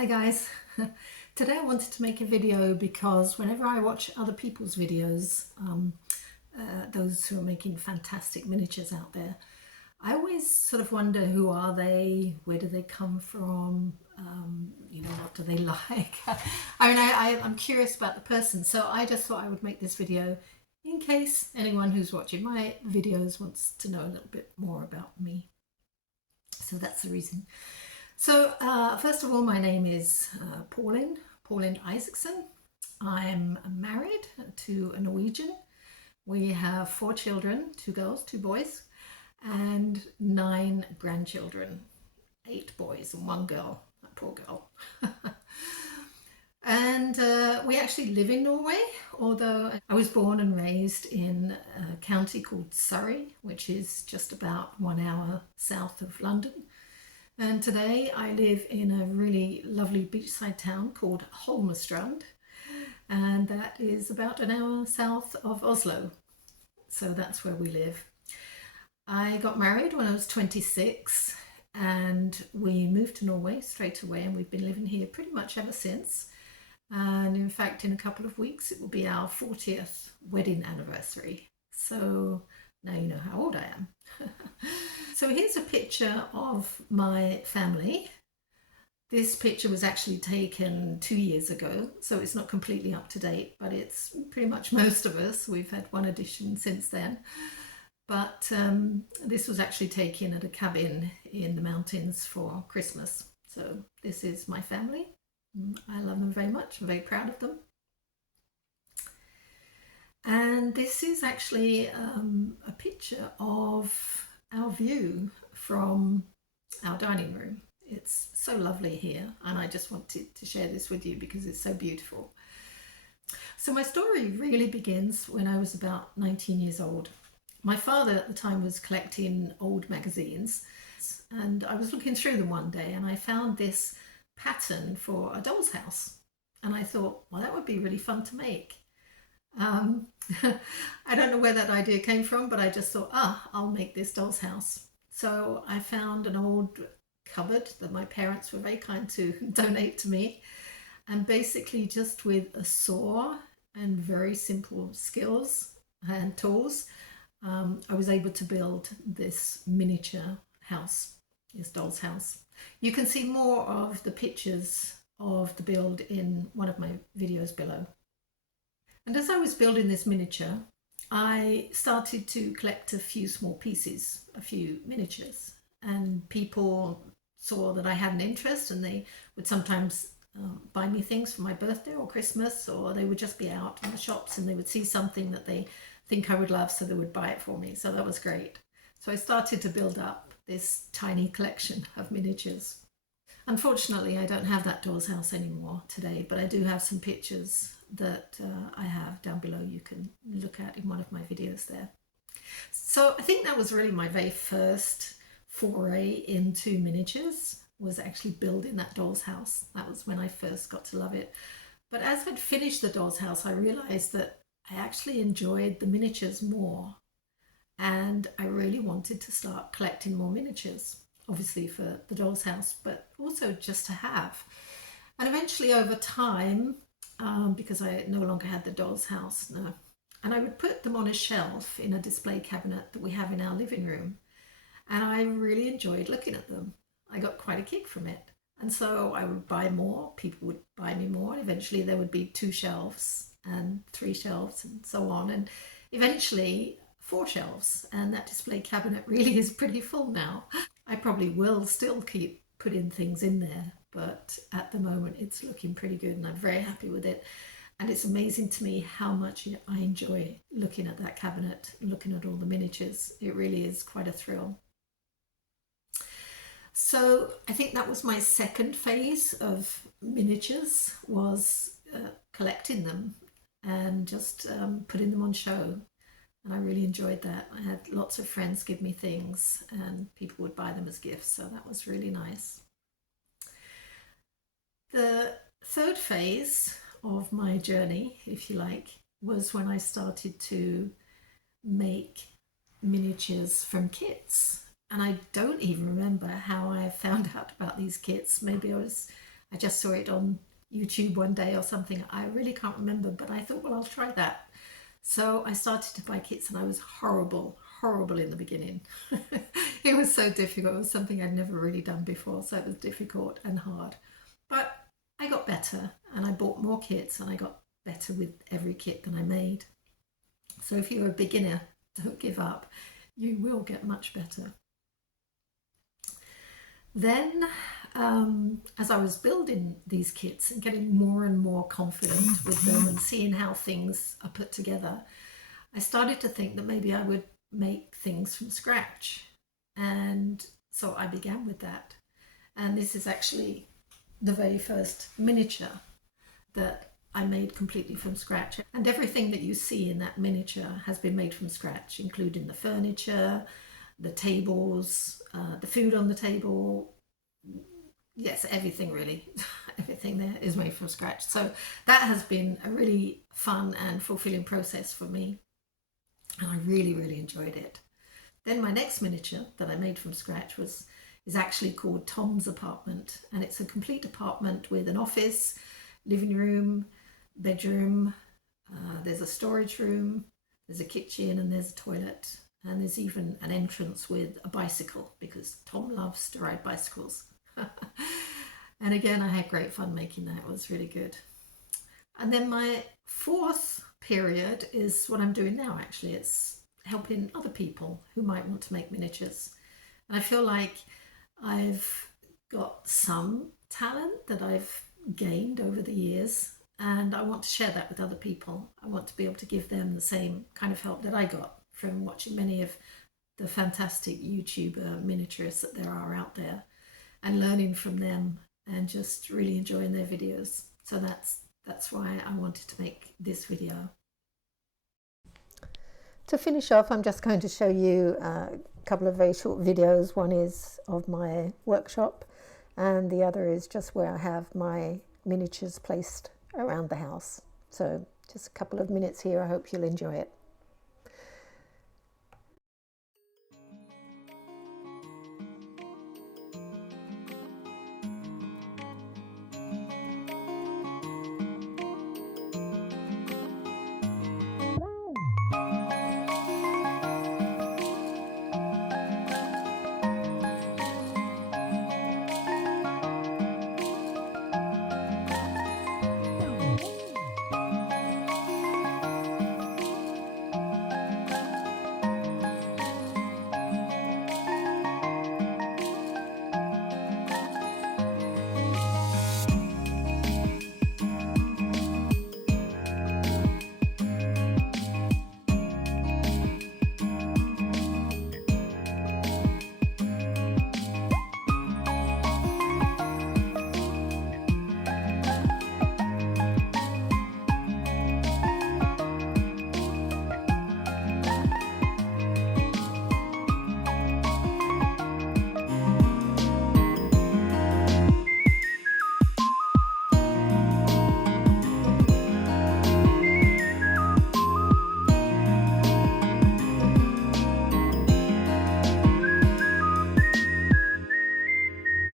Hi guys. Today I wanted to make a video because whenever I watch other people's videos, those who are making fantastic miniatures out there, I always sort of wonder, who are they, where do they come from, what do they like? I'm curious about the person, so I just thought I would make this video in case anyone who's watching my videos wants to know a little bit more about me. So that's the reason. So first of all, my name is Pauline Isaacson. I'm married to a Norwegian. We have 4 children, 2 girls, 2 boys, and 9 grandchildren, 8 boys and 1 girl, that poor girl. And we actually live in Norway, although I was born and raised in a county called Surrey, which is just about 1 hour south of London. And today I live in a really lovely beachside town called Holmestrand, and that is about 1 hour south of Oslo. So that's where we live. I got married when I was 26 and we moved to Norway straight away, and we've been living here pretty much ever since. And in fact, in a couple of weeks, it will be our 40th wedding anniversary. So now you know how old I am. So here's a picture of my family. This picture was actually taken 2 years ago, so it's not completely up to date, but it's pretty much most of us. We've had one addition since then. But this was actually taken at a cabin in the mountains for Christmas. So this is my family. I love them very much. I'm very proud of them. And this is actually a picture of our view from our dining room. It's so lovely here, and I just wanted to share this with you because it's so beautiful. So my story really begins when I was about 19 years old. My father at the time was collecting old magazines, and I was looking through them one day and I found this pattern for a doll's house, and I thought, well, that would be really fun to make. I don't know where that idea came from, but I just thought, I'll make this doll's house. So I found an old cupboard that my parents were very kind to donate to me, and basically just with a saw and very simple skills and tools, I was able to build this miniature house, this doll's house. You can see more of the pictures of the build in one of my videos below. And as I was building this miniature, I started to collect a few small pieces, a few miniatures, and people saw that I had an interest, and they would sometimes buy me things for my birthday or Christmas, or they would just be out in the shops and they would see something that they think I would love, so they would buy it for me. So that was great. So I started to build up this tiny collection of miniatures. Unfortunately, I don't have that doll's house anymore today, but I do have some pictures that I have down below you can look at in one of my videos there. So I think that was really my very first foray into miniatures, was actually building that doll's house. That was when I first got to love it. But as I'd finished the doll's house, I realized that I actually enjoyed the miniatures more, and I really wanted to start collecting more miniatures, obviously for the doll's house, but also just to have. And eventually over time, because I no longer had the doll's house, and I would put them on a shelf in a display cabinet that we have in our living room, and I really enjoyed looking at them. I got quite a kick from it, and so I would buy more, people would buy me more, and eventually there would be 2 shelves and 3 shelves and so on, and eventually 4 shelves, and that display cabinet really is pretty full now. I probably will still keep putting things in there, but at the moment it's looking pretty good and I'm very happy with it. And it's amazing to me how much I enjoy looking at that cabinet, looking at all the miniatures. It really is quite a thrill. So I think that was my second phase of miniatures, was collecting them and just putting them on show. And I really enjoyed that. I had lots of friends give me things and people would buy them as gifts, so that was really nice. The third phase of my journey, if you like, was when I started to make miniatures from kits. And I don't even remember how I found out about these kits. Maybe I was I just saw it on YouTube one day or something. I really can't remember, but I thought, well, I'll try that. So I started to buy kits and I was horrible in the beginning. It was so difficult. It was something I'd never really done before, so it was difficult and hard. But I got better and I bought more kits and I got better with every kit that I made. So if you're a beginner, don't give up. You will get much better. Then, as I was building these kits and getting more and more confident with them and seeing how things are put together, I started to think that maybe I would make things from scratch. And so I began with that. And this is actually the very first miniature that I made completely from scratch. And everything that you see in that miniature has been made from scratch, including the furniture, the tables, the food on the table. Yes, everything really. Everything there is made from scratch. So that has been a really fun and fulfilling process for me. And I really enjoyed it. Then my next miniature that I made from scratch is actually called Tom's Apartment. And it's a complete apartment with an office, living room, bedroom, there's a storage room, there's a kitchen and there's a toilet. And there's even an entrance with a bicycle because Tom loves to ride bicycles. And again, I had great fun making that. It was really good. And then my fourth period is what I'm doing now, actually. It's helping other people who might want to make miniatures. And I feel like I've got some talent that I've gained over the years, and I want to share that with other people. I want to be able to give them the same kind of help that I got from watching many of the fantastic YouTuber miniaturists that there are out there and learning from them and just really enjoying their videos. So that's why I wanted to make this video. To finish off, I'm just going to show you a couple of very short videos. One is of my workshop and the other is just where I have my miniatures placed around the house. So just a couple of minutes here. I hope you'll enjoy it.